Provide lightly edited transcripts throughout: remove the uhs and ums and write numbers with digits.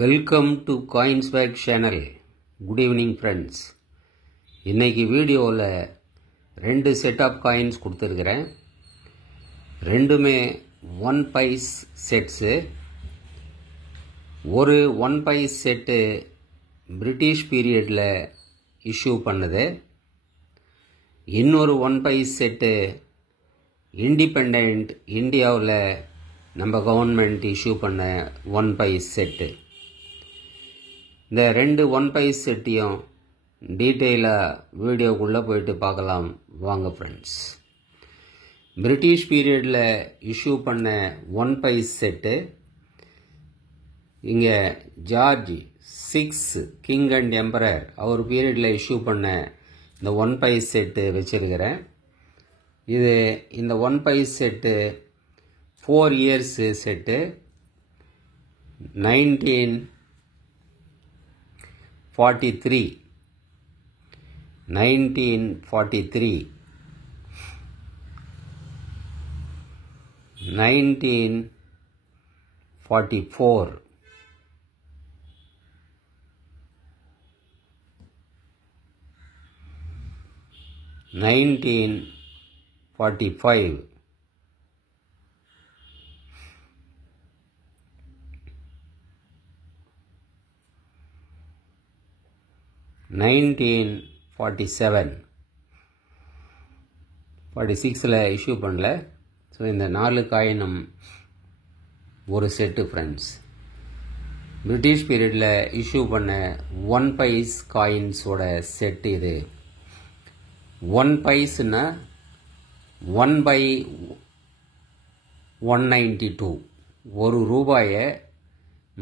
Welcome to காயின்ஸ்பேக் channel. Good evening friends. இன்றைக்கி வீடியோவில் 2 செட் ஆஃப் காயின்ஸ் கொடுத்துருக்குறேன். ரெண்டுமே 1 பைஸ் செட்ஸு. ஒரு 1 பைஸ் செட்டு பிரிட்டிஷ் பீரியடில் இஷ்யூ பண்ணுது. இன்னொரு 1 பைஸ் செட்டு இண்டிபெண்ட் இந்தியாவில் நம்ம கவர்மெண்ட் இஷ்யூ பண்ண 1 பைஸ் செட்டு. இந்த 2 1 பைஸ் செட்டையும் டீட்டெயிலாக வீடியோக்குள்ளே போயிட்டு பார்க்கலாம் வாங்க ஃப்ரெண்ட்ஸ். பிரிட்டிஷ் பீரியடில் இஷ்யூ பண்ண 1 பைஸ் செட்டு இங்கே ஜார்ஜ் 6 கிங் அண்ட் எம்பரர் அவர் பீரியடில் இஷ்யூ பண்ண இந்த 1 பைஸ் செட்டு வச்சுருக்கிறேன். இந்த 1 பைஸ் செட்டு 4 இயர்ஸ் செட்டு 1943 1944 1945 1947 46ல் இஷ்யூ பண்ணல. ஸோ இந்த 4 காயினும் ஒரு செட்டு ஃப்ரெண்ட்ஸ். பிரிட்டிஷ் பீரியடில் இஷ்யூ பண்ண 1 பைஸ் காயின்ஸோட செட் இது. 1 பைஸ்னா 1/192. ₹1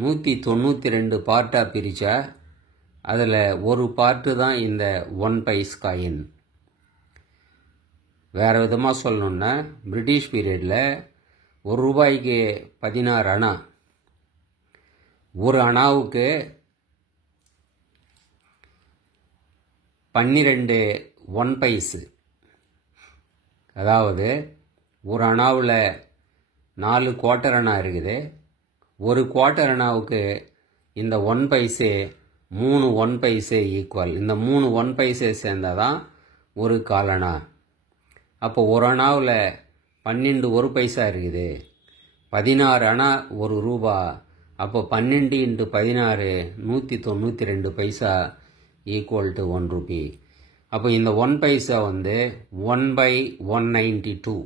192 பார்ட்டாக பிரித்தா அதில் ஒரு பார்ட்டு தான் இந்த 1 பைஸ் காயின். வேறு விதமாக சொல்லணுன்னா பிரிட்டிஷ் பீரியடில் ₹1க்கு 16 அணா, ஒரு அணாவுக்கு 12 1 பைஸு. அதாவது ஒரு அணாவில் 4 குவார்ட்டர் அணா இருக்குது. ஒரு குவார்ட்டர் அணாவுக்கு இந்த 1 பைஸே 3 1 பைஸே ஈக்குவல். இந்த 3 1 பைஸே சேர்ந்தால் தான் ஒரு காலணா. அப்போ ஒரு அணாவில் 12 1 பைசா இருக்குது. 16 அணா ₹1. அப்போ 12 × 16 192 பைசா ஈக்குவல் டு ₹1. அப்போ இந்த 1 பைசா 1/192.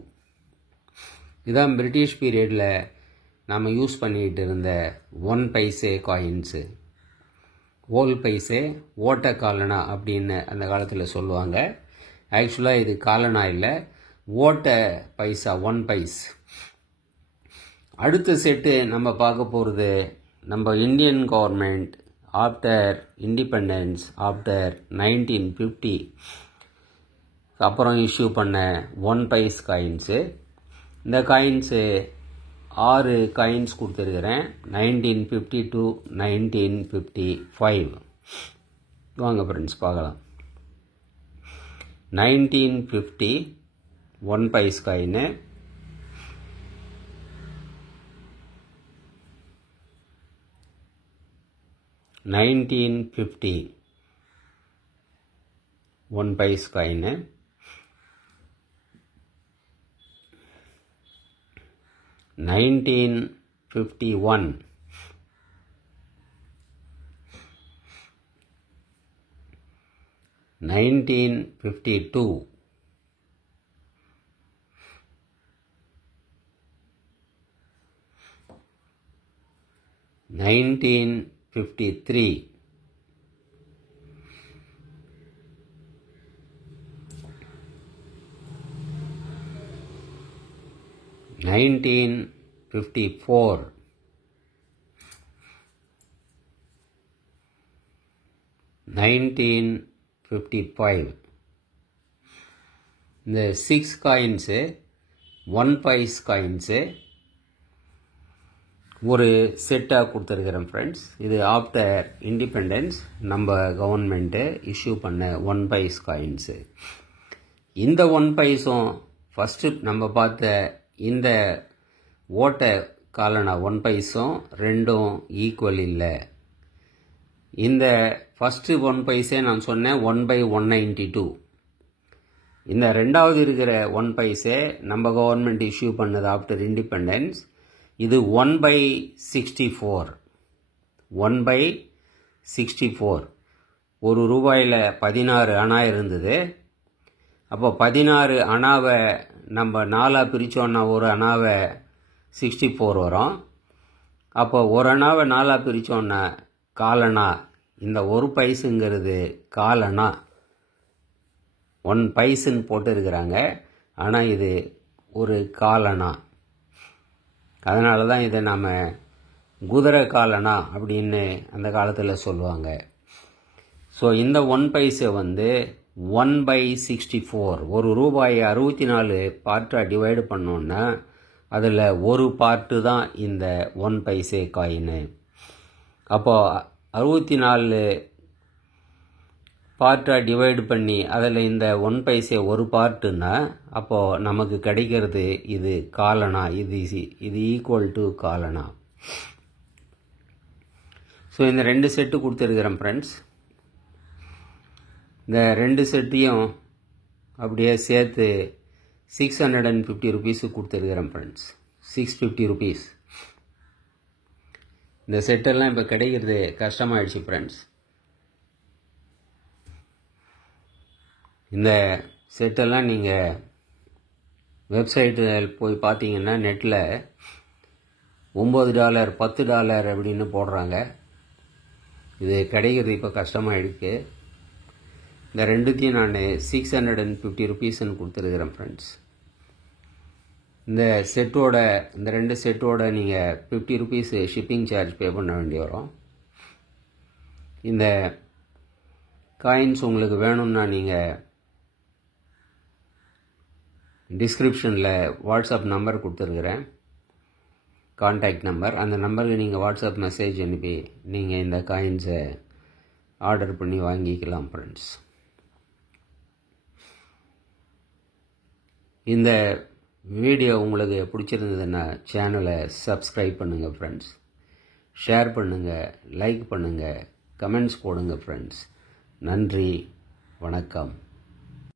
இதுதான் பிரிட்டிஷ் பீரியடில் நாம் யூஸ் பண்ணிகிட்டு இருந்த 1 பைசே காயின்ஸு. ஓல் பைசே ஓட்ட காலனா அப்படின்னு அந்த காலத்தில் சொல்லுவாங்க. ஆக்சுவலாக இது காலனா இல்லை, ஓட்ட பைசா 1 பைஸ். அடுத்த செட்டு நம்ம பார்க்க போகிறது நம்ம Indian government after independence after 1950 அப்புறம் இஷ்யூ பண்ண 1 பைஸ் காயின்ஸு. இந்த காயின்ஸு 6 காயின்ஸ் கொடுத்துருக்கிறேன். 1950 to 1955. வாங்க ஃப்ரெண்ட்ஸ் பார்க்கலாம். 1950 1 பைஸ் காயின்னு, 1950 1 பைஸ் காயின்னு, 1951 1952 1953 1954 1955. இந்த 6 காயின்ஸு 1 பைஸ் காயின்ஸு ஒரு செட்டாக கொடுத்துருக்கிறேன் ஃப்ரெண்ட்ஸ். இது ஆஃப்டர் இண்டிபெண்டன்ஸ் நம்ம கவர்மெண்ட்டு இஷ்யூ பண்ண 1 பைஸ் காயின்ஸு. இந்த 1 பைஸும் ஃபஸ்ட்டு நம்ம பார்த்த இந்த ஓட்ட காலனா 1 பைஸும் ரெண்டும் ஈக்குவல் இல்லை. இந்த ஃபஸ்ட்டு 1 பைசே நான் சொன்னேன் 1/192. இந்த ரெண்டாவது இருக்கிற 1 பைசே நம்ம கவர்மெண்ட் இஷ்யூ பண்ணது ஆஃப்டர் இண்டிபெண்டன்ஸ். இது 1/64. 1/64. ஒரு ரூபாயில் 16 அணா இருந்தது. அப்போ 16 அணாவை நம்ம 4ஆக பிரித்தோன்னா ஒரு அணாவை 64 வரும். அப்போ ஒரு அணாவை 4ஆக பிரித்தோன்னா காலணா. இந்த 1 பைசுங்கிறது காலணா. 1 பைசுன்னு போட்டு இருக்கிறாங்க, ஆனால் இது ஒரு காலணா. அதனால தான் இதை நாம் குதிரை காலணா அப்படின்னு அந்த காலத்தில் சொல்லுவாங்க. ஸோ இந்த 1 பைசை 1/64. ஒரு ரூபாயை 64 பார்ட்டாக டிவைடு பண்ணோன்னா அதில் ஒரு பார்ட்டு தான் இந்த 1 பைசே காயின்னு. அப்போது 64 பார்ட்டாக டிவைடு பண்ணி அதில் இந்த 1 பைசே ஒரு பார்ட்டுன்னா அப்போது நமக்கு கிடைக்கிறது இது காலணா. இது ஈக்குவல் டு காலணா. ஸோ இந்த 2 செட்டு கொடுத்துருக்குறேன் ஃப்ரெண்ட்ஸ். இந்த 2 செட்டையும் அப்படியே சேர்த்து 650 ருபீஸு கொடுத்துருக்குறேன் ஃப்ரெண்ட்ஸ். 650 ருபீஸ். இந்த செட்டெல்லாம் இப்போ கிடைக்கிறது கஷ்டமாயிடுச்சு ஃப்ரெண்ட்ஸ். இந்த செட்டெல்லாம் நீங்கள் வெப்சைட்டில் போய் பார்த்தீங்கன்னா நெட்டில் $9 $10 அப்படின்னு போடுறாங்க. இது கிடைக்கிறது இப்போ கஷ்டமாயிடுச்சு. இந்த ரெண்டுத்தையும் நான் 650 ருபீஸ்ன்னு கொடுத்துருக்குறேன் ஃப்ரெண்ட்ஸ். இந்த 2 செட்டோட நீங்கள் 50 ருபீஸ் ஷிப்பிங் சார்ஜ் பே பண்ண வேண்டி வரும். இந்த காயின்ஸ் உங்களுக்கு வேணும்னா நீங்கள் டிஸ்கிரிப்ஷனில் வாட்ஸ்அப் நம்பர் கொடுத்துருக்குறேன், கான்டாக்ட் நம்பர். அந்த நம்பருக்கு நீங்கள் வாட்ஸ்அப் மெசேஜ் அனுப்பி நீங்கள் இந்த காயின்ஸை ஆர்டர் பண்ணி வாங்கிக்கலாம் ஃப்ரெண்ட்ஸ். இந்த வீடியோ உங்களுக்கு பிடிச்சிருந்ததுன்னா சேனலை சப்ஸ்கிரைப் பண்ணுங்கள் ஃப்ரெண்ட்ஸ். ஷேர் பண்ணுங்கள், லைக் பண்ணுங்கள், கமெண்ட்ஸ் போடுங்க ஃப்ரெண்ட்ஸ். நன்றி, வணக்கம்.